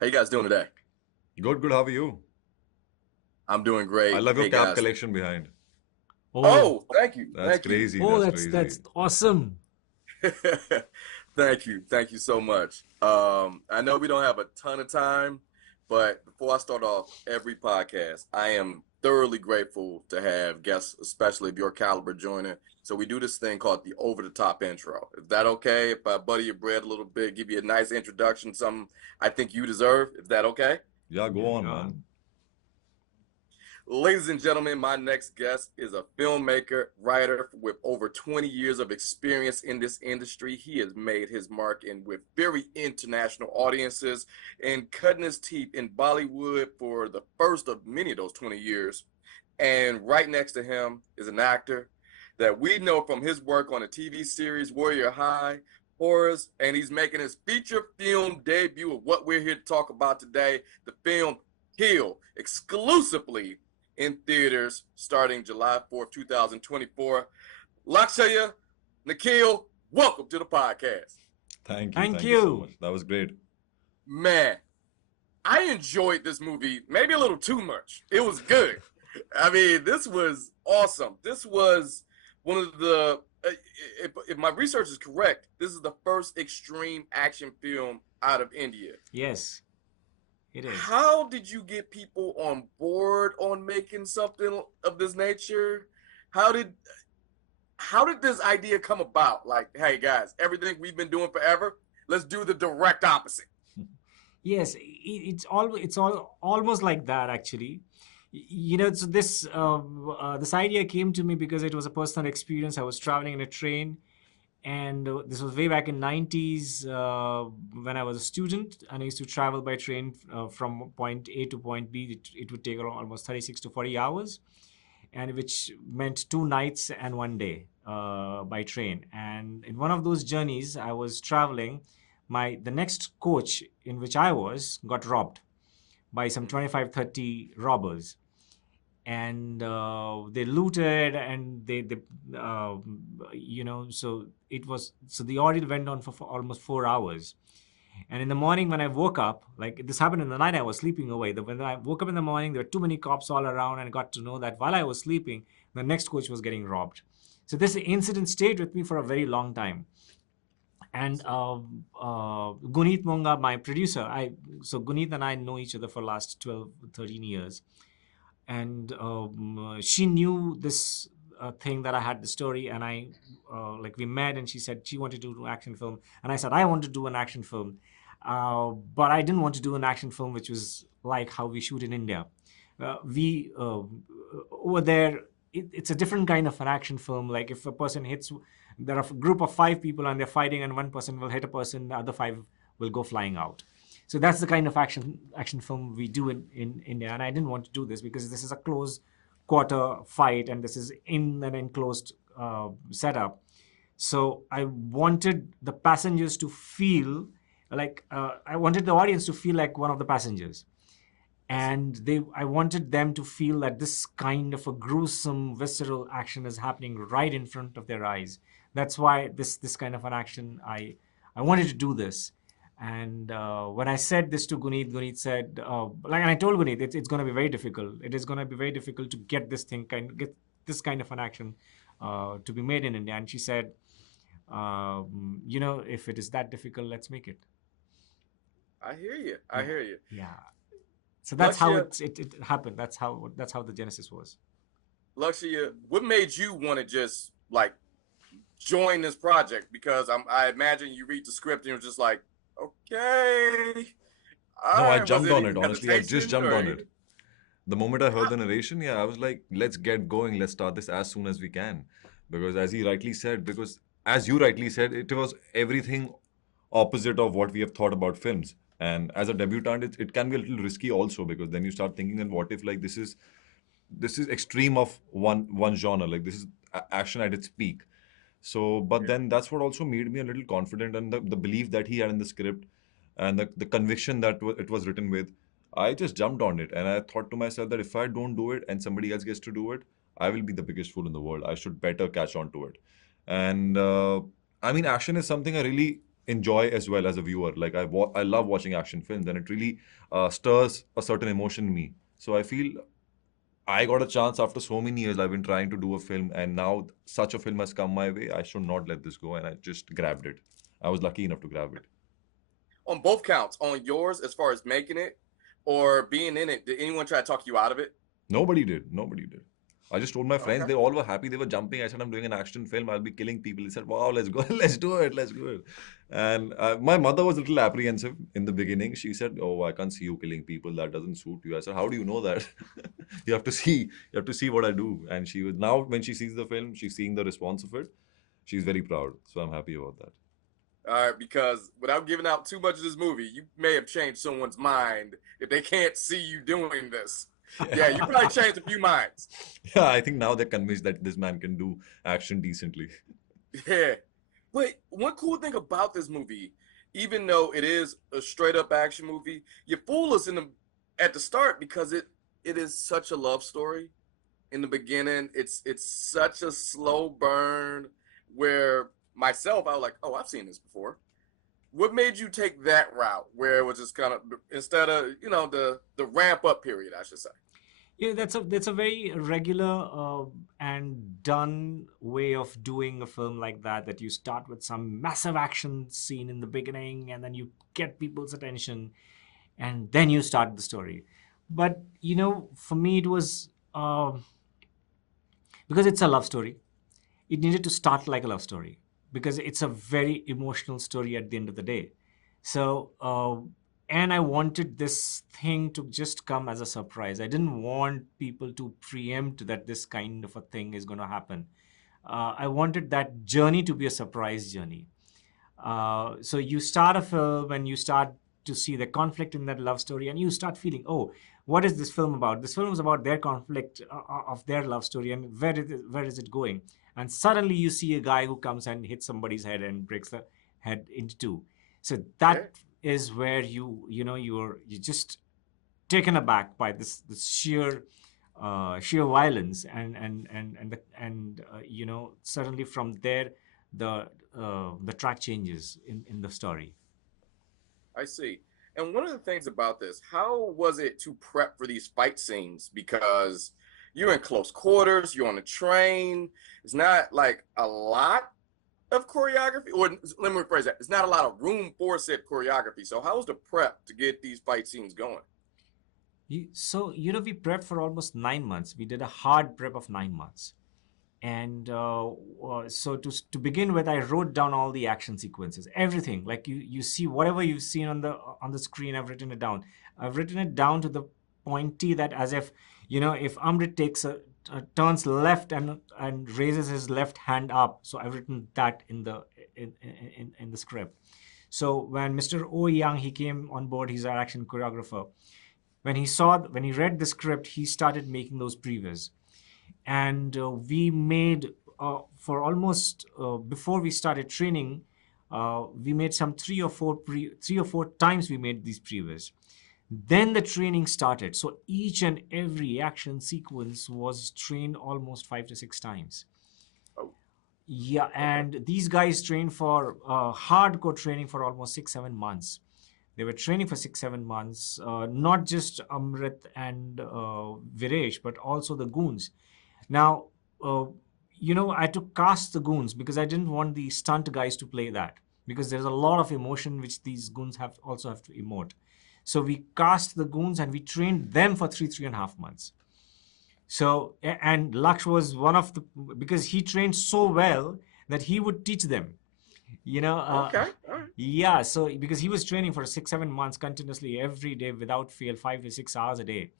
How you guys doing today? Good, good. How are you? I'm doing I great. love your Hey cap guys. collection behind. Oh, Oh, thank you. That's Thank you. crazy. oh, That's that's crazy. awesome. Thank you. Thank you so much. I know we don't have a ton of time, but before I start off every podcast, I am thoroughly grateful to have guests, especially of your caliber, joining. So we do this thing called the over the top intro. Is that okay? If I butter your bread a little bit, give you a nice introduction, something I think you deserve. Is that okay? Yeah, go Yeah, on, go man. on. Ladies and gentlemen, my next guest is a filmmaker, writer with over 20 years of experience in this industry. He has made his mark in with very international audiences and cutting his teeth in Bollywood for the first of many of those 20 years. And right next to him is an actor that we know from his work on the TV series Warrior High, Horrors, and he's making his feature film debut of what we're here to talk about today, the film Kill, exclusively in theaters starting July 4th, 2024. Lakshya, Nikhil, welcome to the podcast. Thank you. Thank Thank you so you. much. That was great. Man, I enjoyed this movie maybe a little too much. It was good. I mean, this was awesome. This was one of the, if my research is correct, this is the first extreme action film out of India. Yes, it is. How did you get people on board on making something of this nature? How did how did this idea come about? Like, hey guys, everything we've been doing forever, let's do the direct opposite. Yes, it's all almost like that actually. So this idea came to me because it was a personal experience. I was traveling in a train, and this was way back in 90s when I was a student, and I used to travel by train from point A to point B. It would take around almost 36 to 40 hours, and which meant 2 nights and 1 day by train. And in one of those journeys, I was traveling. The next coach in which I was got robbed by some 25, 30 robbers, and they looted, and they so the ordeal went on for almost 4 hours. And in the morning, when I woke up, like this happened in the night, I was sleeping away. When I woke up in the morning, there were too many cops all around, and I got to know that while I was sleeping, the next coach was getting robbed. So this incident stayed with me for a very long time. And Guneet Monga, my producer, Guneet and I know each other for last 12, 13 years. And she knew this thing that I had the story, and I like we met, and she said she wanted to do an action film, and I said I want to do an action film, but I didn't want to do an action film which was like how we shoot in India. We Over there, it's a different kind of an action film. Like if a person hits, there are a group of five people and they're fighting, and one person will hit a person, the other five will go flying out. So that's the kind of action film we do in India. And I didn't want to do this because this is a close quarter fight, and this is in an enclosed setup. So I wanted the passengers to feel like I wanted the audience to feel like one of the passengers, I see. and I wanted them to feel that this kind of a gruesome visceral action is happening right in front of their eyes. That's why this kind of an action, I wanted to do this. And when I said this to Guneet said, and I told Guneet, it's going to be very difficult. It is going to be very difficult to get this kind of an action to be made in India. And she said, if it is that difficult, let's make it. I hear you. I Yeah, hear you. yeah. So that's how Lakshya, it happened. That's how the genesis was. Lakshya, what made you want to just like join this project? Because I imagine you read the script and you're just like, okay, all No, I right. Was jumped it on it. any Honestly, I just hesitation jumped or on it. The moment I heard how? the narration, yeah, I was like, let's get going. Let's start this as soon as we can. Because as you rightly said, it was everything opposite of what we have thought about films. And as a debutant, it can be a little risky also because then you start thinking, and what if like this is extreme of one genre, like this is action at its peak. So but Yeah. then that's what also made me a little confident, and the belief that he had in the script, and the conviction that it was written with. I just jumped on it, and I thought to myself that if I don't do it and somebody else gets to do it, I will be the biggest fool in the world. I should better catch on to it. And I mean, action is something I really enjoy as well as a viewer. Like I love watching action films, and it really stirs a certain emotion in me. So I feel I got a chance after so many years. I've been trying to do a film, and now such a film has come my way. I should not let this go, and I just grabbed it. I was lucky enough to grab it. On both counts, on yours as far as making it or being in it, did anyone try to talk you out of it? Nobody did. Nobody did. I just told my friends, Okay. they all were happy. They were jumping. I said, I'm doing an action film. I'll be killing people. They said, wow, let's go. Let's do it. Let's do it. And my mother was a little apprehensive in the beginning. She said, oh, I can't see you killing people. That doesn't suit you. I said, how do you know that? You have to see. You have to see what I do. And she was now, when she sees the film, she's seeing the response of it. She's very proud. So I'm happy about that. All right, because without giving out too much of this movie, you may have changed someone's mind if they can't see you doing this. Yeah, you probably changed a few minds. Yeah, I think now they're convinced that this man can do action decently. Yeah. But one cool thing about this movie, even though it is a straight up action movie, you fool us at the start because it is such a love story. In the beginning, it's such a slow burn where myself, I was like, oh, I've seen this before. What made you take that route where it was just kind of instead of the ramp up period, I should say? Yeah, that's a very regular and done way of doing a film like that. That you start with some massive action scene in the beginning, and then you get people's attention, and then you start the story. But for me, it was because it's a love story. It needed to start like a love story because it's a very emotional story at the end of the day. So, and I wanted this thing to just come as a surprise. I didn't want people to preempt that this kind of a thing is going to happen. I wanted that journey to be a surprise journey. So you start a film and you start to see the conflict in that love story, and you start feeling, oh, what is this film about? This film is about their conflict of their love story, and where is it going? And suddenly you see a guy who comes and hits somebody's head and breaks the head into two. So that is where you're just taken aback by this sheer violence, and suddenly from there the track changes in the story. I see. And one of the things about this, how was it to prep for these fight scenes? Because you're in close quarters, you're on a train. It's not like a lot of choreography, or let me rephrase that. It's not a lot of room for said choreography. So how was the prep to get these fight scenes going? We prepped for almost 9 months. We did a hard prep of 9 months. And so to begin with, I wrote down all the action sequences, everything. Like you see whatever you've seen on the screen, I've written it down. I've written it down to the pointy that as if if Amrit takes turns left and raises his left hand up. So I've written that in the script. So when Mr. O Young, he came on board, he's our action choreographer. When he read the script, he started making those previews. And we made for almost before we started training, we made some three or four times we made these previews. Then the training started. So each and every action sequence was trained almost 5 to 6 times. Oh. Yeah, and these guys trained for hardcore training for almost 6-7 months. They were training for 6-7 months, not just Amrit and Viresh, but also the goons. Now, I had to cast the goons because I didn't want the stunt guys to play that, because there's a lot of emotion which these goons also have to emote. So we cast the goons and we trained them for 3.5 months. So, and Laksh was one of because he trained so well that he would teach them. Okay. All right. Yeah, so because he was training for 6-7 months continuously every day without fail, 5 to 6 hours a day.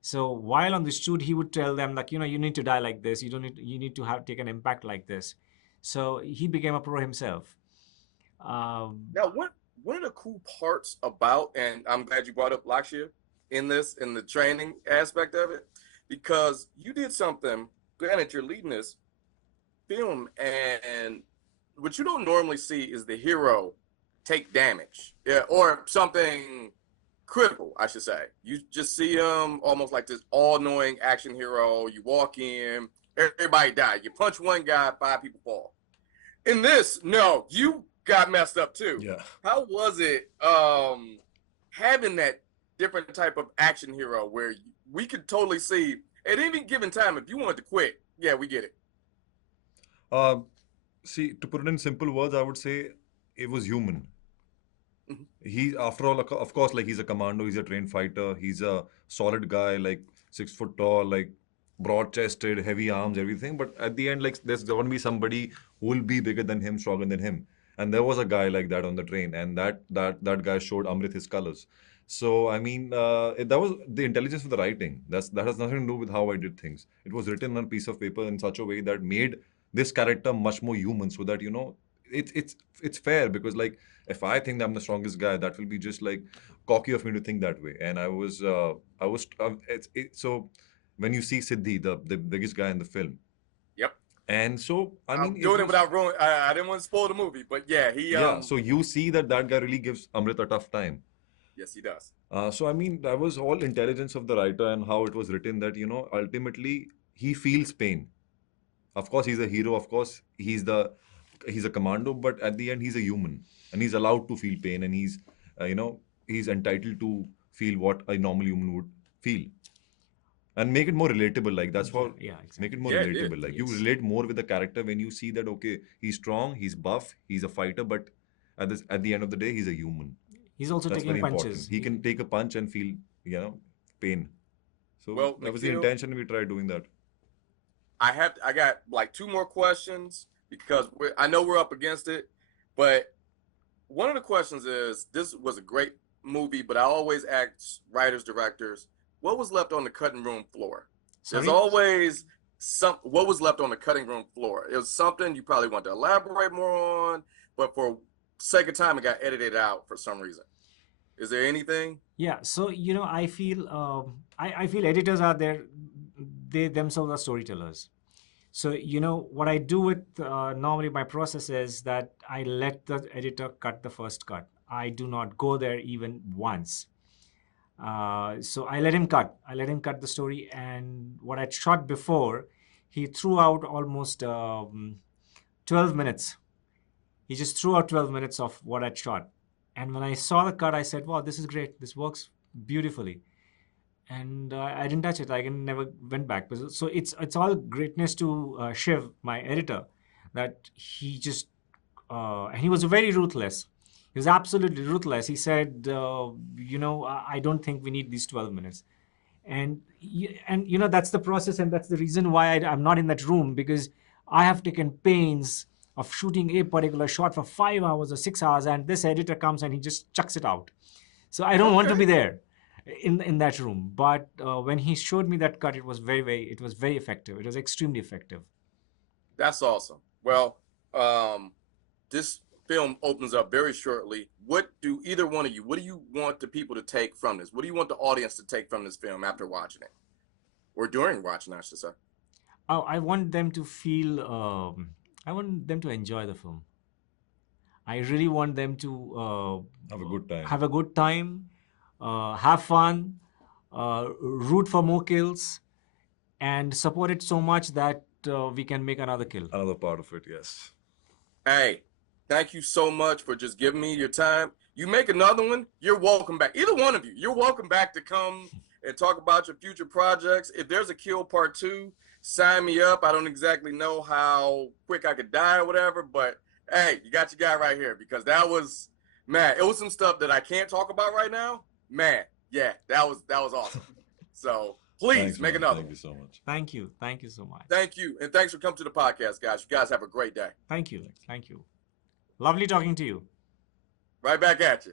So while on the shoot, he would tell them like, you need to die like this. You need to take an impact like this. So he became a pro himself. Now, one of the cool parts about, and I'm glad you brought up Lakshya in the training aspect of it, because you did something, granted you're leading this film, and what you don't normally see is the hero take damage, or something critical, I should say. You just see him almost like this all-knowing action hero. You walk in, everybody dies. You punch one guy, 5 people fall. In this, no, you got messed up too. Yeah. How was it having that different type of action hero where we could totally see at any given time if you wanted to quit, yeah, we get it. Uh, See, to put it in simple words, I would say it was human. Mhm. He, after all, of course, like he's a commando, he's a trained fighter, he's a solid guy, like 6 foot tall, like broad chested, heavy arms, everything. But at the end, like there's going to be somebody who will be bigger than him, stronger than him. And there was a guy like that on the train, and that guy showed Amrit his colors. So I mean, that was the intelligence of the writing. That has nothing to do with how I did things. It was written on a piece of paper in such a way that made this character much more human, so that it's fair, because like if I think that I'm the strongest guy, that will be just like cocky of me to think that way. And so when you see Siddhi, the biggest guy in the film, Yep. and so I I'm mean it doing it was without ruin. I didn't want to spoil the movie, but yeah, he yeah. So you see that guy really gives Amrit a tough time. yes, he does. So I mean that was all intelligence of the writer and how it was written, that ultimately he feels pain. Of course he's a hero. Of course he's a commando, but at the end he's a human, and he's allowed to feel pain, and he's entitled to feel what a normal human would feel, and make it more relatable. Like that's what Yeah, make it exactly. more Yeah, it did. relatable. Like you Yes. relate more with the character when you see that okay, he's strong, he's buff, he's a fighter, but at the end of the day, he's a human. He's also That's taking very important. punches. He can take a punch and feel pain. So Well, that was the Nikhil, intention. We tried doing that. I got like two more questions because I know we're up against it, but one of the questions is this was a great movie, but I always ask writers, directors, what was left on the cutting room floor? There's Sorry? always what was left on the cutting room floor. It was something you probably want to elaborate more on, but for sake of time, it got edited out for some reason. Is there anything? Yeah, so I feel I feel editors are there. They themselves are storytellers. So what I do with normally my process is that I let the editor cut the first cut. I do not go there even once. So I let him cut. I let him cut the story, and what I'd shot before, he threw out almost 12 minutes. He just threw out 12 minutes of what I'd shot. And when I saw the cut, I said, wow, this is great. This works beautifully. And I didn't touch it. I never went back. So it's all greatness to Shiv, my editor, that he just, and he was very ruthless. He was absolutely ruthless. He said, I don't think we need these 12 minutes. And that's the process, and that's the reason why I'm not in that room, because I have taken pains of shooting a particular shot for 5 hours or 6 hours, and this editor comes and he just chucks it out. So I don't want to Okay. be there in that room. But when he showed me that cut, it was very effective. It was extremely effective. That's awesome. Well, this film opens up very shortly. What do either one of you, what do you want the people to take from this? What do you want the audience to take from this film after watching it? Or during watching, I should say. Oh, I want them to feel, I want them to enjoy the film. I really want them to Have a good time. have a good time, have fun, root for more kills, and support it so much that we can make another kill. Another part of it, yes. Hey, thank you so much for just giving me your time. You make another one, you're welcome back. Either one of you, you're welcome back to come and talk about your future projects. If there's a Kill Part 2, sign me up. I don't exactly know how quick I could die or whatever, but hey, you got your guy right here, because that was, man, it was some stuff that I can't talk about right now. Man, yeah, that was awesome. So please Thanks, make man. another Thank one. you so much. Thank you. Thank you so much. Thank you. And thanks for coming to the podcast, guys. You guys have a great day. Thank you. Thank you. Lovely talking to you. Right back at you.